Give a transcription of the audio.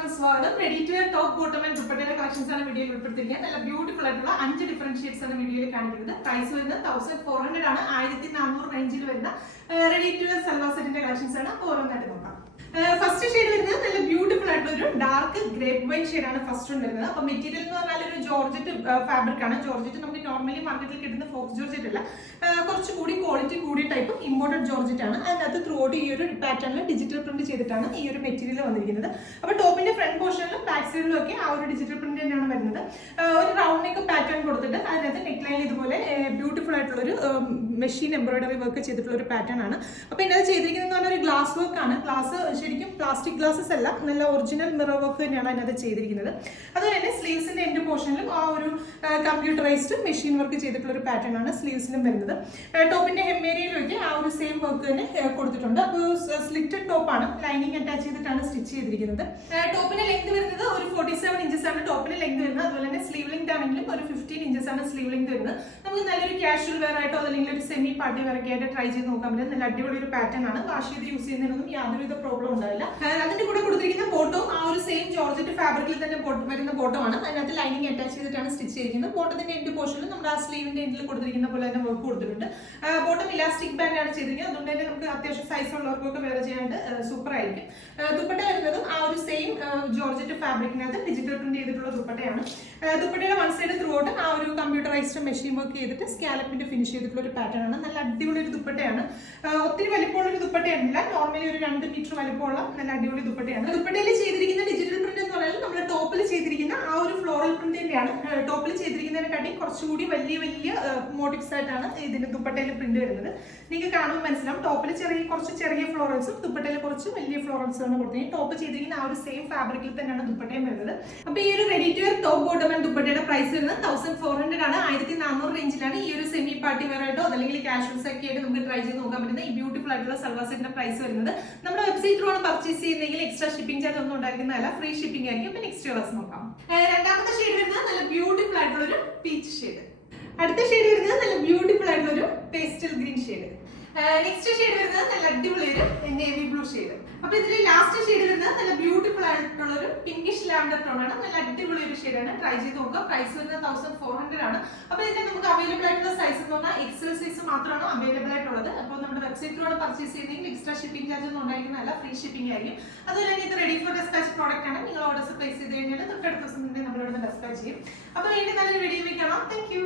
എല്ലാവർക്കും സ്വാഗതം. Ready to wear top bottom and ദുപ്പട്ടയുടെ കളക്ഷൻസ് ആണ് വീഡിയോയിൽ ഉൾപ്പെടുത്തിയിരിക്കുന്നത്. നല്ല ബ്യൂട്ടിഫുൾ ആയിട്ടുള്ള 5 ഡിഫറെന്റ് ഷെയ്ഡ്സ് ആണ് വീഡിയോയിൽ കാണിക്കുന്നത്. പ്രൈസ് വരുന്നത് 1400 ആണ്. 1400 റേഞ്ചിൽ വരുന്ന റെഡി ടു വെയർ സൽവാർ സെറ്റിന്റെ കളക്ഷൻസ് ആണ്. ഓരോന്നായിട്ട് നോക്കാം. ഫസ്റ്റ് ഷെയ്ഡ് വരുന്നത് നല്ല ബ്യൂട്ടിഫുൾ ആയിട്ടുള്ള ഒരു ഡാർക്ക് ഗ്രേപ്പ് വൈൻ ഷെയ്ഡാണ് ഫസ്റ്റ് വരുന്നത്. അപ്പൊ മെറ്റീരിയൽ എന്ന് പറഞ്ഞാൽ ഒരു ജോർജറ്റ് ഫാബ്രിക് ആണ്. ജോർജറ്റ് നമുക്ക് നോർമലി മാർക്കറ്റിൽ കിട്ടുന്ന ഫോക്സ് ജോർജറ്റ് അല്ല, കുറച്ചുകൂടി ക്വാളിറ്റി കൂടിയ ടൈപ്പ് ഇമ്പോർട്ടഡ് ജോർജറ്റ് ആണ്. അതിനകത്ത് ത്രൂ ഔട്ട് ഈ ഒരു പാറ്റേണിൽ ഡിജിറ്റൽ പ്രിന്റ് ചെയ്തിട്ടാണ് ഈ ഒരു മെറ്റീരിയൽ വന്നിരിക്കുന്നത്. അപ്പൊ ടോപ്പിന്റെ ഫ്രണ്ട് പോർഷനിലും ബാക്ക് സൈഡിലും ഒക്കെ ആ ഒരു ഡിജിറ്റൽ പ്രിന്റ് തന്നെയാണ് വരുന്നത്. ഒരു റൗണ്ട് നെക്ക് പാറ്റേൺ കൊടുത്തിട്ട് അതിനകത്ത് നെക്ക് ലൈനിൽ ഇതുപോലെ ബ്യൂട്ടിഫുൾ ആയിട്ടുള്ള ഒരു മെഷീൻ എംബ്രോയിഡറി വർക്ക് ചെയ്തിട്ടുള്ള ഒരു പാറ്റേൺ ആണ്. അപ്പൊ ഇതിനകത്ത് ചെയ്തിരിക്കുന്നത് പറഞ്ഞാൽ ഒരു ഗ്ലാസ് വർക്ക് ആണ്. ഗ്ലാസ് ശരിക്കും പ്ലാസ്റ്റിക് ഗ്ലാസസ് അല്ല, നല്ല ഒറിജിനൽ മിറർ വർക്ക് തന്നെയാണ് അതിനകത്ത് ചെയ്തിരിക്കുന്നത്. അതുപോലെ തന്നെ സ്ലീവ്സിന്റെ എൻഡ് പോർഷനിലും ആ ഒരു കമ്പ്യൂട്ടറൈസ്ഡ് മെഷീൻ വർക്ക് ചെയ്തിട്ടുള്ള ഒരു പാറ്റേൺ ആണ് സ്ലീവ്സിലും വരുന്നത്. ടോപ്പിന്റെ ഹെമ്മേരിയയിലേക്ക് ആ ഒരു സെയിം വർക്ക് തന്നെ കൊടുത്തിട്ടുണ്ട്. അപ്പോൾ സ്ലിറ്റഡ് ടോപ്പാണ്, ലൈനിങ് അറ്റാച്ച് ചെയ്തിട്ടാണ് സ്റ്റിച്ച് ചെയ്തിരിക്കുന്നത്. ടോപ്പിന്റെ ലെങ്ത് വരുന്നത് ഒരു 47 ഇഞ്ചസ് ആണ് ടോപ്പിന്റെ ലെങ്ത് വരുന്നത്. അതുപോലെ തന്നെ സ്ലീവ് ലെങ്ത് ആണെങ്കിലും ഒരു 15 ഇഞ്ചസ് ആണ് സ്ലീവ് ലെങ്ത് വരുന്നത്. നമുക്ക് നല്ലൊരു കാഷ്വൽ വെയർ ആയിട്ടോ അല്ലെങ്കിൽ ഒരു സെമി പാർട്ടി വെയർ ഒക്കെ ആയിട്ട് ട്രൈ ചെയ്ത് നോക്കാൻ പറ്റും. നല്ല അടിപൊളി ഒരു പാറ്റേൺ ആണ്. വാഷ് ചെയ്ത് യൂസ് ചെയ്യുന്നതിനൊന്നും യാതൊരുവിധ പ്രോബ്ലം ഉണ്ടാവില്ല. അതിന്റെ കൂടെ കൊടുത്തിരിക്കുന്ന ബോട്ടവും ആ ഒരു സെയിം ജോർജറ്റ് ഫാബ്രിക്കിൽ തന്നെ വരുന്ന ബോട്ടമാണ്. അതിനകത്ത് ലൈനിങ് അറ്റാച്ച് ചെയ്തിട്ടാണ് സ്റ്റിച്ച് ചെയ്തിരിക്കുന്നത്. ബോട്ടത്തിന്റെ എൻഡ് പോർഷനിൽ നമ്മുടെ ആ സ്ലീവിന്റെ എൻഡിൽ കൊടുത്തിരിക്കുന്ന പോലെ തന്നെ വർക്ക് കൊടുത്തിട്ടുണ്ട്. ബോട്ടം ഇലാസ്റ്റിക് ബാൻഡ് ആണ് ചെയ്തിരിക്കുന്നത്. അതുകൊണ്ട് തന്നെ നമുക്ക് അത്യാവശ്യം സൈസ് ഉള്ളവർക്കൊക്കെ വെയർ ചെയ്യാനായിട്ട് സൂപ്പർ ആയിരിക്കും. ദുപ്പട്ട വരുന്നതും ആ ഒരു സെയിം ജോർജറ്റ് ഫാബ്രിക്കിനകത്ത് ഡിജിറ്റൽ പ്രിന്റ് ചെയ്തിട്ടുള്ള ദുപ്പട്ടയാണ്. ദുപ്പട്ടയുടെ വൺ സൈഡ് ത്രൂ ഔട്ട് ആ ഒരു കമ്പ്യൂട്ടറൈസ്ഡ് മെഷീൻ വർക്ക് ചെയ്തിട്ട് സ്കാലപ്പിന്റെ ഫിനിഷ് ചെയ്തിട്ടുള്ള ഒരു പാറ്റേൺ ആണ്. നല്ല അടിപൊളി ഒരു ദുപ്പട്ടയാണ്. ഒത്തിരി വലിപ്പമുള്ള ഒരു ദുപ്പട്ടയല്ല, നോർമലി ഒരു 2 മീറ്റർ വലിപ്പമുള്ള നല്ല അടിപൊളി ദുപ്പട്ടയാണ്. ദുപ്പട്ടയിൽ ചെയ്തിരിക്കുന്ന ഡിജിറ്റൽ പ്രിന്റ് എന്ന് പറഞ്ഞാൽ നമ്മുടെ ടോപ്പിൽ ചെയ്തിരിക്കുന്ന ആ ഒരു ഫ്ലോറൽ പ്രിന്റ് തന്നെയാണ്. ടോപ്പിൽ ചെയ്തിരിക്കുന്നതിനെക്കാട്ടി കുറച്ചുകൂടി വലിയ വലിയ മോട്ടീവ്സ് ആയിട്ടാണ് ഇതിന്റെ ദുപ്പട്ടയിൽ പ്രിന്റ് വരുന്നത്. നിങ്ങൾക്ക് കാണുമ്പോൾ മനസ്സിലാവും. ടോപ്പിൽ കുറച്ച് ചെറിയ ഫ്ലോറൽസും ദുപ്പട്ടയിൽ കുറച്ച് വലിയ ഫ്ലോറൽസും ആണ് കൊടുത്തിരിക്കുന്നത്. ടോപ്പ് ചെയ്തിരിക്കുന്ന ആ ഒരു സെയിം ഫാബ്രിക്കിൽ തന്നെയാണ് ദുപ്പട്ടയും വരുന്നത്. അപ്പൊ ഈ ഒരു ready to wear top bottom and ദുപ്പട്ടയുടെ പ്രൈസ് വരുന്നത് 1400 ആണ്. 1400 റേഞ്ചിലാണ് ഈ ഒരു സെമി പാർട്ടി വെയർ ആയിട്ടോ അല്ലെങ്കിൽ കാഷ്വൽസ് ഒക്കെ ആയിട്ട് നമുക്ക് ട്രൈ ചെയ്ത് നോക്കാൻ പറ്റുന്ന ഈ ബ്യൂട്ടിഫുൾ ആയിട്ടുള്ള സൽവാർ സെറ്റിന്റെ പ്രൈസ് വരുന്നത്. നമ്മുടെ വെബ്സൈറ്റ് ത്രൂ ആണ് പർച്ചേസ് ചെയ്യുന്നതെങ്കിൽ എക്സ്ട്രാ ഷിപ്പിംഗ് ചാർജ് ഒന്നും ഉണ്ടായിരിക്കുന്നതല്ല, ഫ്രീ ഷിപ്പിംഗ് ആയിരിക്കും. അപ്പൊ നെക്സ്റ്റ് കളേഴ്സ് നോക്കാം. രണ്ടാമത്തെ ഷെയ്ഡ് വരുന്നത് നല്ല ബ്യൂട്ടിഫുൾ ആയിട്ടുള്ള ഒരു പീച്ച് ഷെയ്ഡ്. അടുത്ത ഷെയ്ഡ് വരുന്നത് നല്ല ബ്യൂട്ടിഫുൾ ആയിട്ടുള്ള ഒരു pastel green shade. Next shade വരുന്നത് നല്ല അടിപൊളി ഒരു നേവി ബ്ലൂ ഷെയ്ഡ്. അപ്പൊ ഇതിൽ ലാസ്റ്റ് ഷെയ്ഡ് വരുന്നത് നല്ല ബ്യൂട്ടിഫുൾ ആയിട്ടുള്ള ഒരു പിങ്കിഷ് ലാവൻഡർ ടോൺ ആണ്. നല്ല അടിപൊളി ഒരു ഷെയ്ഡാണ്. ട്രൈ ചെയ്ത് നോക്കുക. പ്രൈസ് വരുന്നത് 1400 ആണ്. അപ്പൊ ഇതിന്റെ നമുക്ക് അവൈലബിൾ ആയിട്ടുള്ള സൈസ് എന്ന് പറഞ്ഞാൽ എക്സൽ സൈസ് മാത്രമാണ് അവൈലബിൾ ആയിട്ടുള്ളത്. അപ്പോൾ നമ്മുടെ വെബ്സൈറ്റ് ത്രൂ പർച്ചേസ് ചെയ്യുന്നതെങ്കിൽ എക്സ്ട്രാ ഷിപ്പിംഗ് ചാർജ് ഒന്നും ഉണ്ടായിരിക്കുന്നതല്ല, ഫ്രീ ഷിപ്പിംഗ് ആയിരിക്കും. അതുപോലെ തന്നെ ഇത് റെഡി ഫോർ ഡെസ്പാച്ച് പ്രോഡക്റ്റ് ആണ്. നിങ്ങൾ ഓർഡേഴ്സ് പ്ലേസ് ചെയ്ത് കഴിഞ്ഞാൽ തൊട്ടടുത്ത ദിവസം തന്നെ നമ്മളിവിടെ ഡെസ്പാച്ച് ചെയ്യും. അപ്പോൾ ഇതിന്റെ നല്ലൊരു വീഡിയോ കാണാം. Thank you.